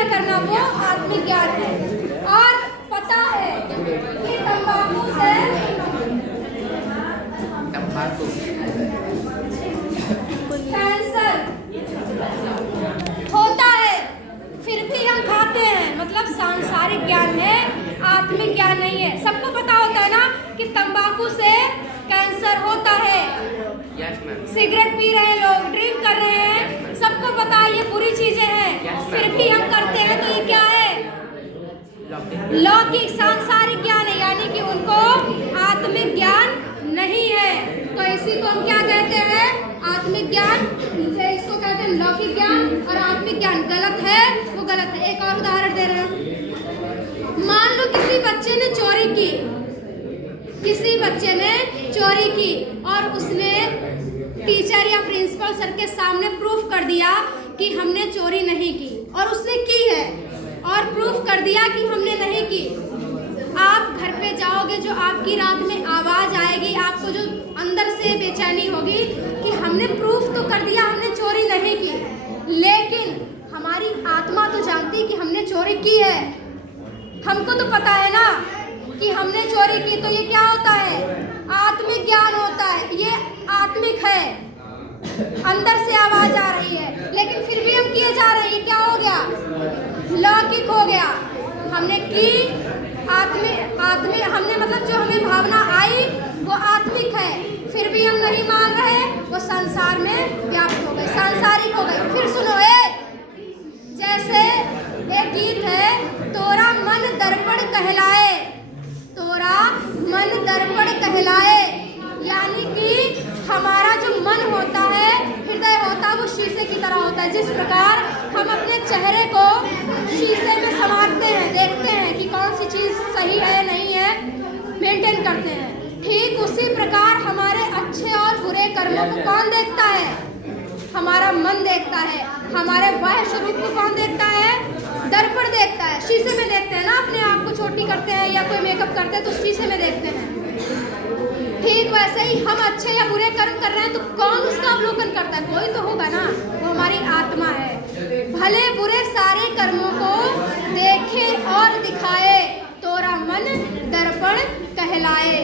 गलतियां करना वो आत्मिक ज्ञान है। और पता है कि तंबाकू से कैंसर होता है, फिर भी हम खाते हैं, मतलब सांसारिक ज्ञान है, आत्मिक ज्ञान नहीं है। सबको पता होता है ना कि तंबाकू से कैंसर होता है। सिगरेट पी रहे हैं लोग, ड्रिंक कर रहे हैं, सबको पता है ये बुरी चीजें हैं, फिर भी हम करते हैं। तो ये क्या है? लौकिक सांसारिक ज्ञान है, यानी कि उनको आत्मिक ज्ञान नहीं है। तो इसी को हम क्या कहते हैं? आत्मिक ज्ञान। इसको कहते हैं लौकिक ज्ञान, और आत्मिक ज्ञान गलत है, वो गलत है। एक और उदाहरण दे रहे हैं। मान लो किसी बच्चे ने चोरी की, किसी बच्चे ने चोरी की और उसने टीचर या प्रिंसिपल सर के सामने प्रूफ कर दिया कि हमने चोरी नहीं की, और उसने की है और प्रूफ कर दिया कि हमने नहीं की। आप घर पे जाओगे, जो आपकी रात में आवाज आएगी, आपको जो अंदर से बेचैनी होगी कि हमने प्रूफ तो कर दिया हमने चोरी नहीं की, लेकिन हमारी आत्मा तो जानती कि हमने चोरी की है। हमको तो पता है ना कि हमने चोरी की। तो ये क्या होता है? आत्मिक ज्ञान होता है, ये आत्मिक है, अंदर से आवाज आ रही है, लेकिन फिर भी हम किए जा रहे हैं। क्या हो गया? लौकिक हो गया। हमने की आत्मिक हमने मतलब जो हमें भावना आई वो आत्मिक है, फिर भी हम नहीं मान रहे, वो संसार में व्याप्त हो गए, सांसारिक हो गए। फिर सुनो, जैसे एक गीत है, तोरा मन दर्पण कहलाए, तोरा मन दर्पण कहलाए, यानी कि हमारा जो मन होता है, हृदय होता है, वो शीशे की तरह होता है। जिस प्रकार हम अपने चेहरे को शीशे में संवारते हैं, देखते हैं कि कौन सी चीज़ सही है नहीं है, मेंटेन करते हैं, ठीक उसी प्रकार हमारे अच्छे और बुरे कर्मों को कौन देखता है? हमारा मन देखता है। हमारे वह स्वरूप को कौन देखता है? दर्पण देखता है। शीशे में देखते हैं ना, अपने आप को छोटी करते हैं या कोई मेकअप करते हैं तो शीशे में देखते हैं। ठीक वैसे ही हम अच्छे या बुरे कर्म कर रहे हैं तो कौन उसका अवलोकन करता है? कोई तो होगा ना, वो हमारी आत्मा है। भले बुरे सारे कर्मों को देखे और दिखाए, तोरा मन दर्पण कहलाए।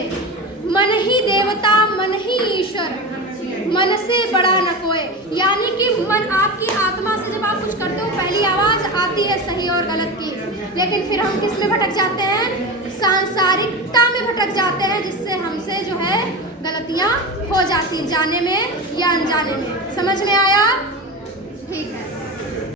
मन ही देवता मन ही ईश्वर, मन से बड़ा न कोई। यानी कि मन, आपकी आत्मा से जब आप कुछ करते हो पहली आवाज आती है सही और गलत की, लेकिन फिर हम किस में भटक जाते हैं? सांसारिकता में भटक जाते हैं, जिससे हमसे जो है गलतियां हो जाती, जाने में या अनजाने में। समझ में आया? ठीक है।